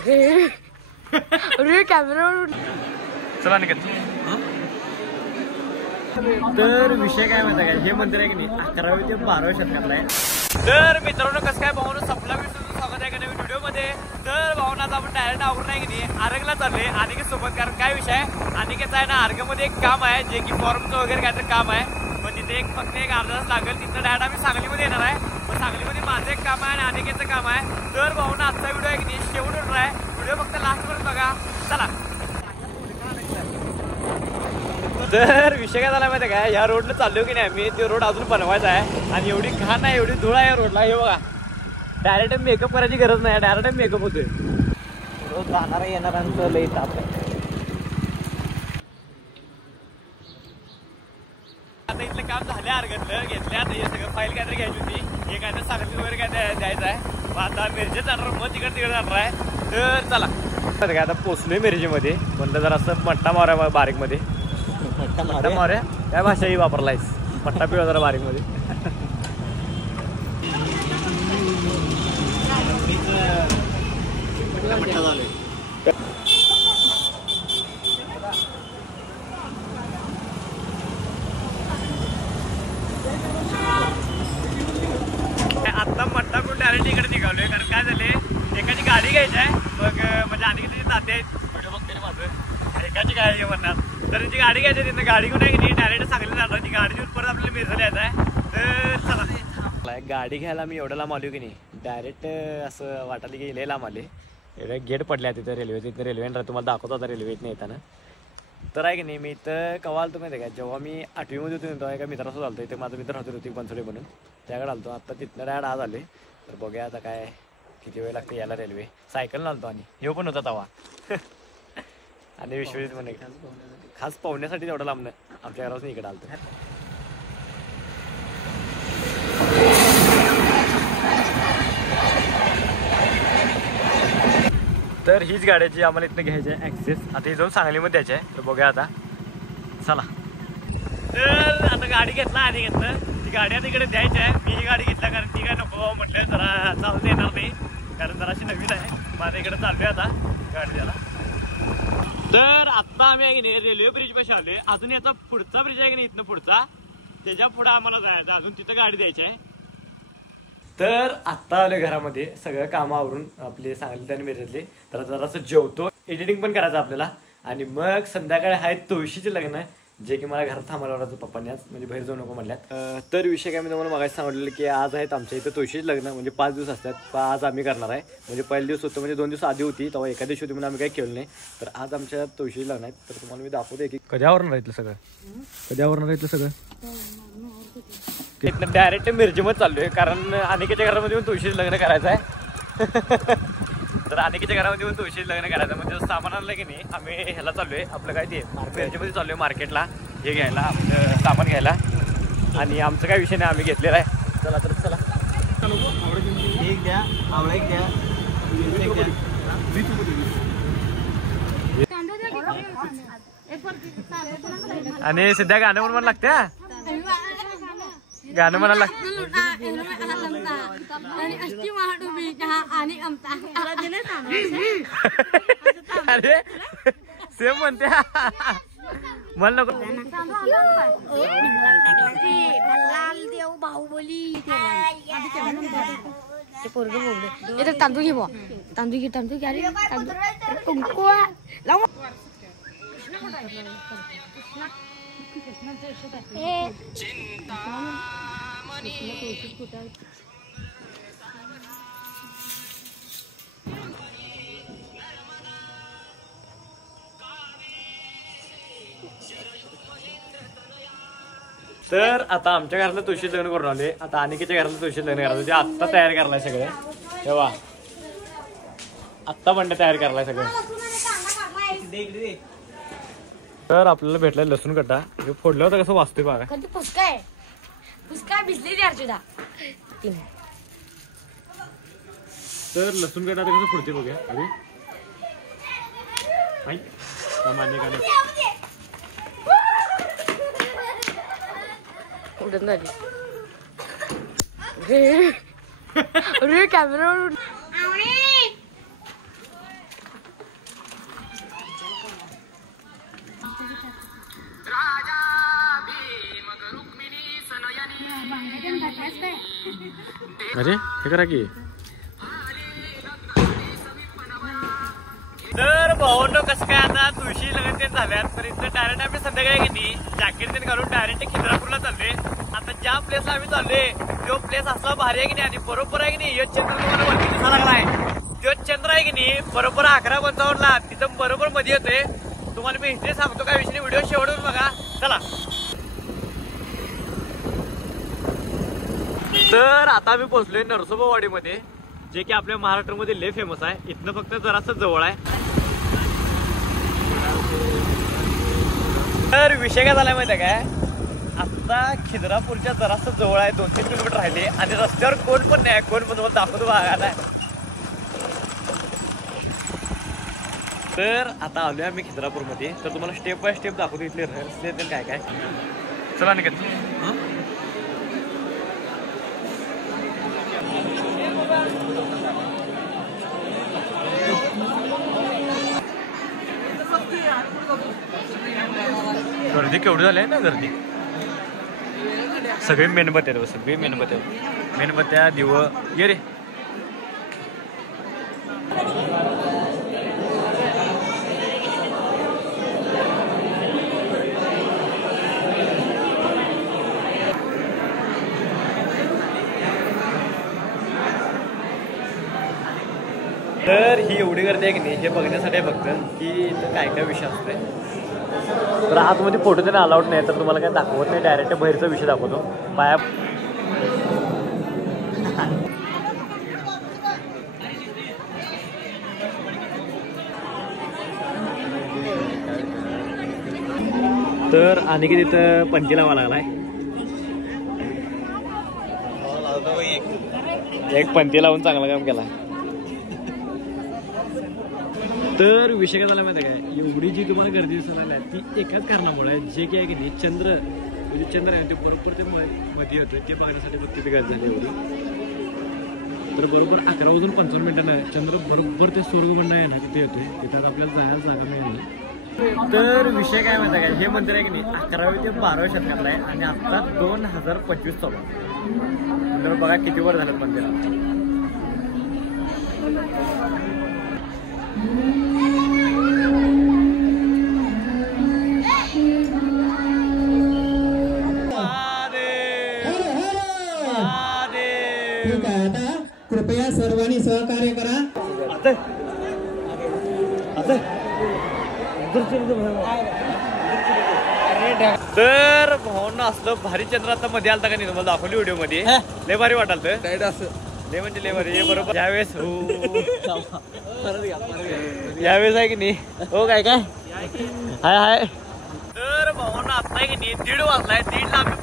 अरे कॅमेरा चला निघत. तर विषय काय माहिती काय, हे मंदिर आहे की नाही 11वी ते 12व्या शतकातला आहे. तर मित्रांनो कसं काय भाऊन संपला स्वागत आहे का नवीन व्हिडिओ मध्ये. तर भाऊन आज आपण डायरेक्ट आवरून आहे की नाही आरगला चालले अनिकेत सोबत. कारण काय विषय आहे, अनिकेत आहे ना आरगमध्ये एक काम आहे जे की फॉर्मचं वगैरे काहीतरी काम आहे. मग तिथे फक्त एक अर्धा तास लागेल. तिथं डायरेक्ट आम्ही सांगलीमध्ये येणार आहे. मग सांगलीमध्ये माझं एक काम आहे आणि अनिकेतचं काम आहे. तर भाऊन आजचा व्हिडिओ आहे की नाही शेवट होणार आहे. व्हिडिओ फक्त लास्टपर्यंत बघा. चला. तर विषय काय झाला माहिती आहे का, या रोडला चाललो की नाही आम्ही, ते रोड अजून बनवायचा आहे आणि एवढी घाण आहे एवढी धूळ आहे या रोडला. हे बघा डायरेक्ट मेकअप करायची गरज नाही, डायरेक्ट मेकअप होतोय. रोज जाणारा येणाऱ्यांचं लई ताप आहे. आता इथलं काम झालं अर्गतलं घेतलं. आता हे सगळं फाईल काहीतरी घ्यायची होती, हे काहीतरी सांगली वगैरे काय द्यायचं आहे. मग आता मिरजेत जाणार, मग तिकडे जाणार आहे. तर चला काय आता पोचलोय मिरजेमध्ये. म्हणलं जरा असं मट्टा मारा बारीक मध्ये. मट्टा मारूया काय भाषाही वापरलायस, मट्टा पिवा जरा बारीक मध्ये. आता मट्टा पिऊन डायरेक्ट इकडे निघालोय. कारण काय झाले, एकाची गाडी घ्यायची आहे. मग म्हणजे आणि किती जाते व्हिडिओ बघते माझं, एकाची गाडी म्हणणार. तर ती गाडी घ्यायची तिथं गाडी कुठे आहे की नाही डायरेक्ट सांगली जाणार. ती गाडी घेऊन परत आपल्याला मिरजेला यायचं आहे. तर चला गाडी घ्यायला मी एवढं लांब आलो की नाही, डायरेक्ट असं वाटायला की लय लांब आले. एवढे गेट पडल्या तिथं रेल्वे. तिथं रेल्वे तुम्हाला दाखवतो आता रेल्वे इथं येताना. तर आहे की नाही मी इथं कवा आलतो माहिती आहे का, जेव्हा मी 8वीमध्ये होतो तेव्हा एका मित्रासोबत आलतो. इथे माझा मित्र होते ऋतिक बनसोडे म्हणून, त्याकडे आलतो. आता तिथनं डायरेक्ट आज आले. तर बघूया आता काय किती वेळ लागते यायला रेल्वे. सायकल आलतो आणि हे पण होता तवा. आणि विश्वजित म्हणे खास पाहुण्यासाठी तेवढं लांबणं आमच्या घरापासून इकडे आलतो. तर हीच गाड्याची आम्हाला इथनं घ्यायची आहे ॲक्सेस. आता ही जाऊन सांगलीमध्ये द्यायची आहे. तर बघूया आता चला. तर आता गाडी घेतला आणि घेतलं ती गाडी आता इकडे द्यायची आहे. मी ही गाडी घेतला कारण ती काय नको म्हटलं जरा चालता येणार नाही, कारण जराशी नवीन आहे. माझ्या इकडे चाललोय आता गाडी द्यायला. तर आत्ता आम्ही आहे की नाही रेल्वे ब्रिज पाशी आलोय. अजून याचा पुढचा ब्रिज आहे की नाही इथनं पुढचा, त्याच्या पुढे आम्हाला जायचं. अजून तिथं गाडी द्यायची आहे. तर आत्ता आलोय घरामध्ये, सगळं कामं आवरून आपले सांगली आणि मिरजले. तर जरासं जेवतो, एडिटिंग पण करायचं आपल्याला. आणि मग संध्याकाळी आहेत तुळशीचे लग्न, जे की मला घरात थांबायला होतं पप्पांनी आज, म्हणजे बाहेर जाऊ नको म्हटल्यात. तर विषय काय मी तुम्हाला मागायचं सांगितलेलं की आज आहेत आमच्या इथं तुळशीचे लग्न. म्हणजे 5 दिवस असतात. आज आम्ही करणार आहे. म्हणजे पहिला दिवस होतं म्हणजे 2 दिवस आधी होती, तेव्हा एका दिवशी होती म्हणून आम्ही काही केलं नाही. तर आज आमच्या तुळशीचे लग्न आहेत. तर तुम्हाला मी दाखवते की कधी आवरणार आहे सगळं, कधी आवरणार आहे सगळं. इथनं डायरेक्ट मिरजेमध्ये चाललोय कारण अनिकेच्या घरामध्ये येऊन तुळशीचे लग्न करायचं आहे. तर अनिकेच्या घरामध्ये येऊन तुळशीचे लग्न करायचं म्हणजे सामान आणलं की नाही आम्ही ह्याला चाललोय, आपलं काय ते मिरजेमध्ये चाललोय मार्केटला हे घ्यायला, आपलं सामान घ्यायला. आणि आमचं काय विषय नाही, आम्ही घेतलेला आहे. चला तर चला. एक द्या, आवळा एक द्या, आणि सध्या गाणं म्हणून लागते, गाणं म्हणायला अरे सेम म्हणते मला नको. बाहुबली पोरग बोलले तांदूळ घे, तांदूळ घे, तांदूळ घ्या रे, कुंकू लाव. तर आता आमच्या घरातलं तुळशीचं लग्न करून आले. आता अनिकेच्या घरातलं तुळशीचं लग्न करायचं, ते आत्ता तयार करलाय सगळं. तेव्हा आत्ता बंड तयार करलाय सगळं. तर आपल्याला भेटलाय लसूण कट्टा. हे फोडलं होतं कसं वाचतोय बघा. तर लसूण कट्टा कसं फोडते बघूया. अरे मान्य का अरे कॅमेरा अरे हे करा की. तर भावांनो कसं काय आता तुळशी लग्न ते झाल्यात तर इथं डायरेक्ट आम्ही संध्याकाळी किती जॅकेट ते घालून डायरेक्ट खिद्रापूरला चाललोय. आता ज्या प्लेसला आम्ही चाललोय तो प्लेस असला भारी आहे की नाही आणि बरोबर आहे की नाही. यो चंद्र तुम्हाला वरती दिसायला लागलाय. तो चंद्र आहे की नाही बरोबर 11:55ला तिथं बरोबर मध्ये येतोय. तुम्हाला मी हिस्ट्री सांगतो काय विषयी व्हिडिओ शेवटून बघा. चला. तर आता आम्ही पोहोचलोय नरसोबावाडीमध्ये जे की आपल्या महाराष्ट्रामध्ये लय फेमस आहे. इथनं फक्त जरासं जवळ आहे. तर विषय काय झालाय माहिती आहे काय आता खिद्रापूरच्या जरासं जवळ आहे 2-3 किलोमीटर राहिले आणि रस्त्यावर कोण पण नाही. कोण पण तुम्हाला दाखवतो बघा. तर आता आलोय आम्ही खिद्रापूरमध्ये. तर तुम्हाला स्टेप बाय स्टेप दाखवतो इथले रस्ते तर काय काय. चला निघत. गर्दी केवढी झाली आहे ना. गर्दी सगळे मेणबत्त्या सगळे मेणबत्त्या दिव ये रे. तर ही एवढी गर्दी आहे की नाही हे बघण्यासाठी आहे फक्त की इथं काय काय विषय असतोय. तर आतमध्ये फोटो तरी अलाउड नाही तर तुम्हाला काय दाखवत नाही. डायरेक्ट बाहेरचा विषय दाखवतो. पाया तर आणि की तिथं पंची लावा लागलाय. एक पंची लावून चांगलं काम केला. तर विषय काय झाला माहिती आहे काय एवढी जी तुम्हाला गर्दी दिसत आहे ती एकाच कारणामुळे जे की आहे की नाही चंद्र म्हणजे चंद्र आहे ते बरोबर ते मध्ये होतं ते बघण्यासाठी फक्त तिथे गर्दी झाली एवढी. तर बरोबर 11:55 चंद्र बरोबर ते सूर्यमंडळ आहे ना तिथे येतोय. तिथं आपल्याला जायला जागा मिळेल. तर विषय काय माहिती आहे काय हे मंदिर आहे की नाही 11वी ते 12व्या शतकातलं आहे आणि आता 2025 चालू आहे. तर बघा किती वर झालं मंदिरात. कृपया सर्वांनी सहकार्य करा. तर भावना असलं भारी चंद्र आता मध्ये आलता का नाही तुम्हाला दाखवली व्हिडिओ मध्ये लय भारी वाटाल. लय म्हणजे लय भारी. बरोबर यावेळेस यावेळेस आहे की नाही हो काय काय हाय हाय. तर भावना आता आहे की नाही 1:30 वाजलाय. 1:30ला आम्ही